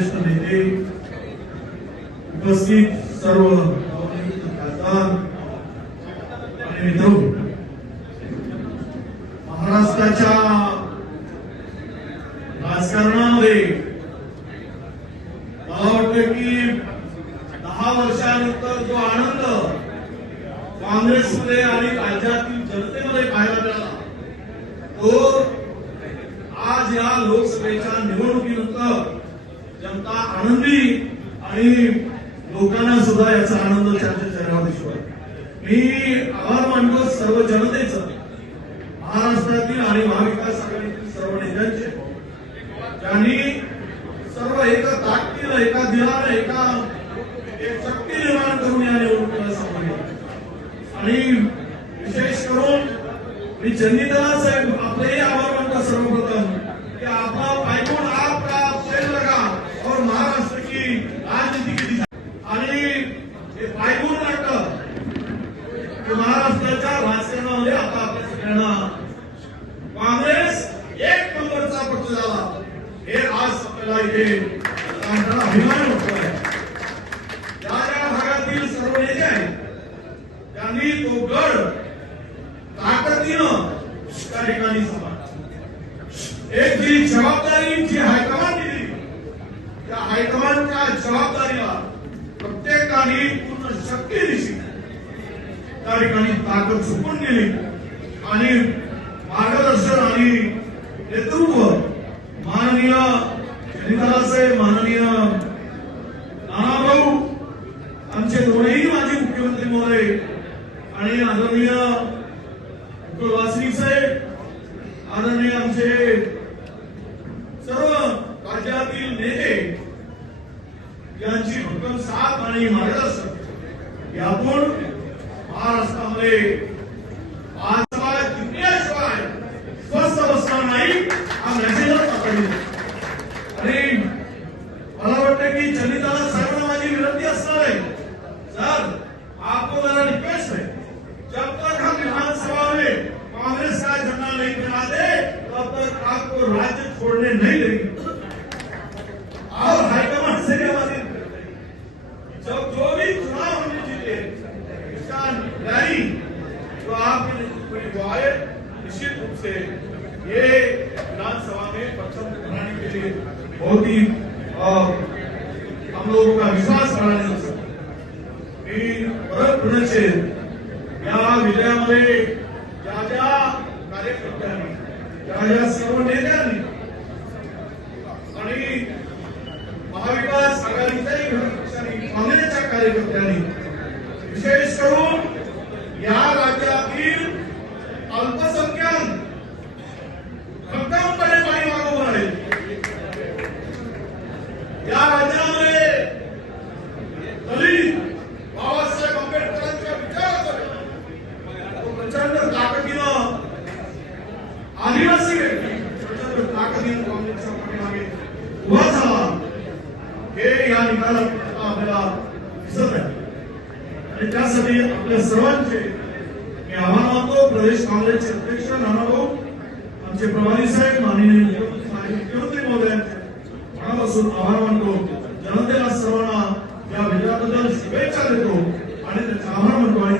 ज्येष्ठ नेते उपस्थित सर्व खासदार आणि मित्र महाराष्ट्राच्या राजकारणामध्ये मला वाटतं की दहा वर्षानंतर जो आनंद काँग्रेसमध्ये आणि राज्यातील जनतेमध्ये पाहायला मिळाला तो आज या लोकसभेच्या निवडणुकीनंतर जनता आनंदी आणि लोकांना सुद्धा याचा आनंद त्यांच्या चेहऱ्यावर दिसतोय मी आभार मानतो सर्व जनतेचं महाराष्ट्रातील आणि महाविकास आघाडीतील सर्व नेत्यांचे त्यांनी सर्व एका ताकदीनं एका दिलानं एका एक शक्ती निर्माण करून या निवडणुकीला सांगितलं आणि विशेष करून मी चंदीदार साहेब आपलेही आभार मानतो सर्वप्रथम कि आपका पायगुण आपका फेल लगा और महाराष्ट्र की राजनीति की दिशा आणि हे पायगुण वाटतं की महाराष्ट्राच्या राजकारणामध्ये आता आपल्या सगळ्यांना काँग्रेस एक नंबरचा पक्ष झाला हे आज आपल्याला इथे सांगताना अभिमान या भागातील सर्व नेते आहेत. त्यांनी तो गड ताकदीनं त्या ठिकाणी सांभाळला एक जी जबाबदारी जी हायकमांड दिली त्या हायकमांडच्या जबाबदारीला प्रत्येकाने पूर्ण शक्ती दिली. त्या ठिकाणी ताकद झुकून गेली आणि मार्गदर्शन आणि नेतृत्व आमचे माननीय नानाभाऊ आमचे दोनही माजी मुख्यमंत्री महोदय आणि आदरणीय वासनिक साहेब आदरणीय आमचे सर्व राज्यातील नेते यांची भक्कम साथ आणि मार्गदर्शन यातून महाराष्ट्रामध्ये आज समाज जिंकल्याशिवाय स्वस्थ बसणार नाही हा मेसेजच आपण राज्य छोड़ने नहीं देंगे। और हाईकमान से बात जब जो भी चुनाव हमने जीते इसका रैली जो जो आए निश्चित रूप से ये विधानसभा में पक्षम बनाने के लिए बहुत ही अ, हम लोगों का विश्वास परत पुण्याचे या विजयामध्ये ज्या ज्या कार्यकर्त्यांनी ज्या सर्व नेत्यांनी आणि महाविकास आघाडीच्याही घटक पक्षांनी काँग्रेसच्या कार्यकर्त्यांनी विशेष करून या राज्यात ನಿವಾಸಿಗೆ ताकदीनं काँग्रेसचा पाठीमागे अध्यक्ष नानाभाऊ आमचे प्रभारी साहेब माननीय मुख्यमंत्री महोदयांचे मनापासून आभार मानतो जनतेला सर्वांना शुभेच्छा देतो आणि त्याचा आभार मानतो आणि